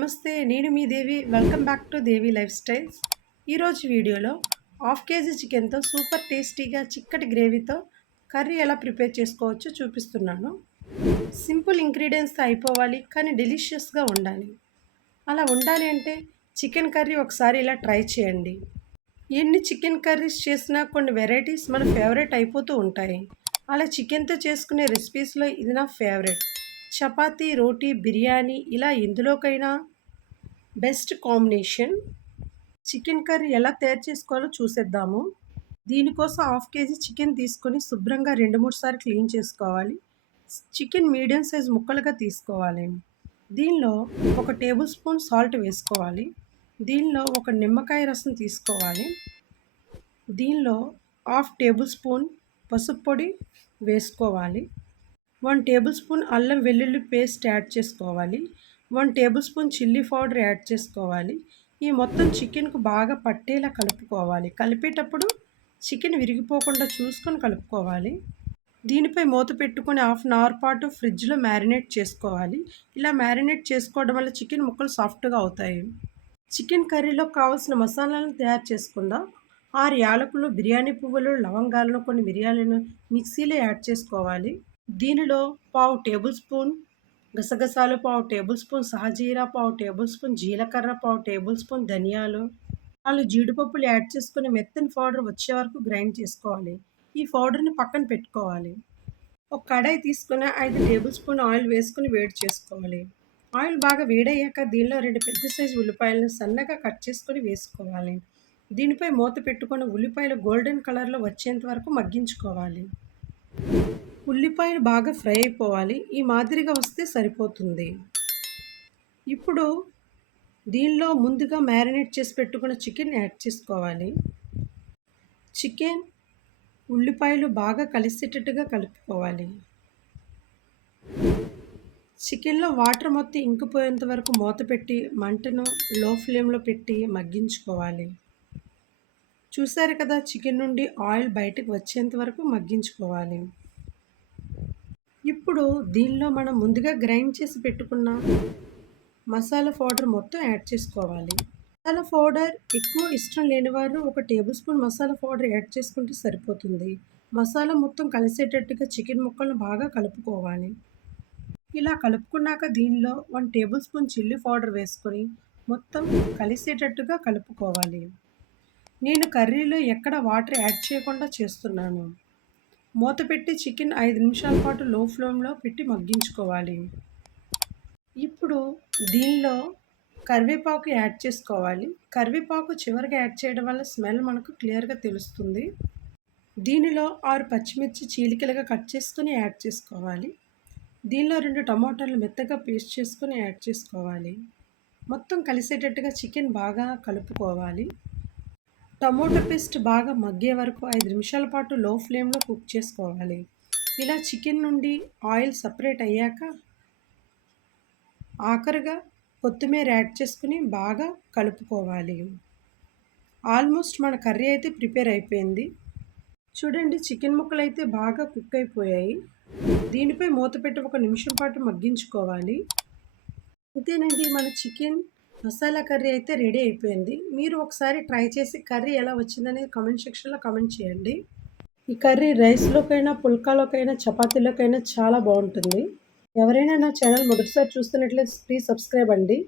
నమస్తే, నేను మీ Devi. Welcome back to Devi lifestyles. ఈరోజు వీడియోలో హాఫ్ కేజీ చికెన్తో సూపర్ టేస్టీగా చిక్కటి గ్రేవీతో కర్రీ ఎలా ప్రిపేర్ చేసుకోవచ్చో చూపిస్తున్నాను. సింపుల్ ఇంగ్రీడియంట్స్తో అయిపోవాలి, కానీ డెలిషియస్గా ఉండాలి. అలా ఉండాలి అంటే చికెన్ కర్రీ ఒకసారి ఇలా ట్రై చేయండి. ఎన్ని చికెన్ కర్రీస్ చేసినా కొన్ని వెరైటీస్ మన ఫేవరెట్ అయిపోతూ ఉంటాయి. అలా చికెన్తో చేసుకునే రెసిపీస్లో ఇది నా ఫేవరెట్. చపాతీ, రోటీ, బిర్యానీ ఇలా ఎందులోకైనా బెస్ట్ కాంబినేషన్. చికెన్ కర్రీ ఎలా తయారు చేసుకోవాలో చూసేద్దాము. దీనికోసం హాఫ్ కేజీ చికెన్ తీసుకొని శుభ్రంగా 2-3 సార్లు క్లీన్ చేసుకోవాలి. చికెన్ మీడియం సైజ్ ముక్కలుగా తీసుకోవాలి. దీనిలో 1 టేబుల్ స్పూన్ సాల్ట్ వేసుకోవాలి. దీనిలో 1 నిమ్మకాయ రసం తీసుకోవాలి. దీనిలో 1/2 టేబుల్ స్పూన్ పసుపు పొడి వేసుకోవాలి. 1 టేబుల్ స్పూన్ అల్లం వెల్లుల్లి పేస్ట్ యాడ్ చేసుకోవాలి. 1 table spoon chilli powder add చేసుకోవాలి. ఈ మొత్తం చికెన్కు బాగా పట్టేలా కలుపుకోవాలి. కలిపేటప్పుడు చికెన్ విరిగిపోకుండా చూసుకొని కలుపుకోవాలి. దీనిపై మూత పెట్టుకొని 1/2 అవర్ పాటు ఫ్రిడ్జ్లో మ్యారినేట్ చేసుకోవాలి. ఇలా మ్యారినేట్ చేసుకోవడం వల్ల చికెన్ ముక్కలు సాఫ్ట్గా అవుతాయి. చికెన్ కర్రీలో కావాల్సిన మసాలాలను తయారు చేసుకుందాం. 6 యాలకులు, బిర్యానీ పువ్వులు, లవంగాలను, కొన్ని మిరియాలను మిక్సీలో యాడ్ చేసుకోవాలి. దీనిలో 1/2 టేబుల్ స్పూన్ గసగసాలు, 1/2 టేబుల్ స్పూన్ సాజీరా, 1/2 టేబుల్ స్పూన్ జీలకర్ర, 1/2 టేబుల్ స్పూన్ ధనియాలు, 4 జీడిపప్పులు యాడ్ చేసుకుని మెత్తని పౌడర్ వచ్చే వరకు గ్రైండ్ చేసుకోవాలి. ఈ పౌడర్ని పక్కన పెట్టుకోవాలి. ఒక కడాయి తీసుకుని 5 టేబుల్ స్పూన్ ఆయిల్ వేసుకుని వేడి చేసుకోవాలి. ఆయిల్ బాగా వేడయ్యాక దీనిలో 2 పెద్ద సైజు ఉల్లిపాయలను సన్నగా కట్ చేసుకొని వేసుకోవాలి. దీనిపై మూత పెట్టుకొని ఉల్లిపాయలు గోల్డెన్ కలర్లో వచ్చేంత వరకు మగ్గించుకోవాలి. ఉల్లిపాయలు బాగా ఫ్రై అయిపోవాలి. ఈ మాదిరిగా వస్తే సరిపోతుంది. ఇప్పుడు దీనిలో ముందుగా మ్యారినేట్ చేసి పెట్టుకున్న చికెన్ యాడ్ చేసుకోవాలి. చికెన్, ఉల్లిపాయలు బాగా కలిసేటట్టుగా కలుపుకోవాలి. చికెన్లో వాటర్ మొత్తం ఇంకిపోయేంత వరకు మూత పెట్టి మంటను లో ఫ్లేమ్లో పెట్టి మగ్గించుకోవాలి. చూసారు కదా, చికెన్ నుండి ఆయిల్ బయటకు వచ్చేంత వరకు మగ్గించుకోవాలి. ఇప్పుడు దీనిలో మనం ముందుగా గ్రైండ్ చేసి పెట్టుకున్న మసాలా పౌడర్ మొత్తం యాడ్ చేసుకోవాలి. మసాలా పౌడర్ ఎక్కువ ఇష్టం లేనివారు 1 table spoon masala powder add చేసుకుంటే సరిపోతుంది. మసాలా మొత్తం కలిసేటట్టుగా చికెన్ ముక్కలను బాగా కలుపుకోవాలి. ఇలా కలుపుకున్నాక దీనిలో 1 టేబుల్ స్పూన్ చిల్లీ పౌడర్ వేసుకొని మొత్తం కలిసేటట్టుగా కలుపుకోవాలి. నేను కర్రీలో ఎక్కడ వాటర్ యాడ్ చేయకుండా చేస్తున్నాను. మూత పెట్టి చికెన్ 5 నిమిషాల పాటు లో ఫ్లేమ్లో పెట్టి మగ్గించుకోవాలి. ఇప్పుడు దీనిలో కరివేపాకు యాడ్ చేసుకోవాలి. కరివేపాకు చివరిగా యాడ్ చేయడం వల్ల స్మెల్ మనకు క్లియర్గా తెలుస్తుంది. దీనిలో 6 పచ్చిమిర్చి చీలికలుగా కట్ చేసుకొని యాడ్ చేసుకోవాలి. దీనిలో 2 టమాటాలు మెత్తగా పేస్ట్ చేసుకొని యాడ్ చేసుకోవాలి. మొత్తం కలిసేటట్టుగా చికెన్ బాగా కలుపుకోవాలి. టమోటా పేస్ట్ బాగా మగ్గే వరకు 5 నిమిషాల పాటు లో ఫ్లేమ్లో కుక్ చేసుకోవాలి. ఇలా చికెన్ నుండి ఆయిల్ సపరేట్ అయ్యాక ఆఖరుగా కొత్తిమీర యాడ్ చేసుకుని బాగా కలుపుకోవాలి. ఆల్మోస్ట్ మన కర్రీ అయితే ప్రిపేర్ అయిపోయింది. చూడండి, చికెన్ ముక్కలు అయితే బాగా కుక్ అయిపోయాయి. దీనిపై మూత పెట్టి 1 నిమిషం పాటు మగ్గించుకోవాలి. అంతేనండి, మన చికెన్ మసాలా కర్రీ అయితే రెడీ అయిపోయింది. మీరు ఒకసారి ట్రై చేసి కర్రీ ఎలా వచ్చిందనేది కామెంట్ సెక్షన్లో కామెంట్ చేయండి. ఈ కర్రీ రైస్లోకైనా, పుల్కాలోకైనా, చపాతీలోకైనా చాలా బాగుంటుంది. ఎవరైనా నా ఛానల్ మొదటిసారి చూస్తున్నట్లయితే ప్లీజ్ సబ్స్క్రైబ్ అండి.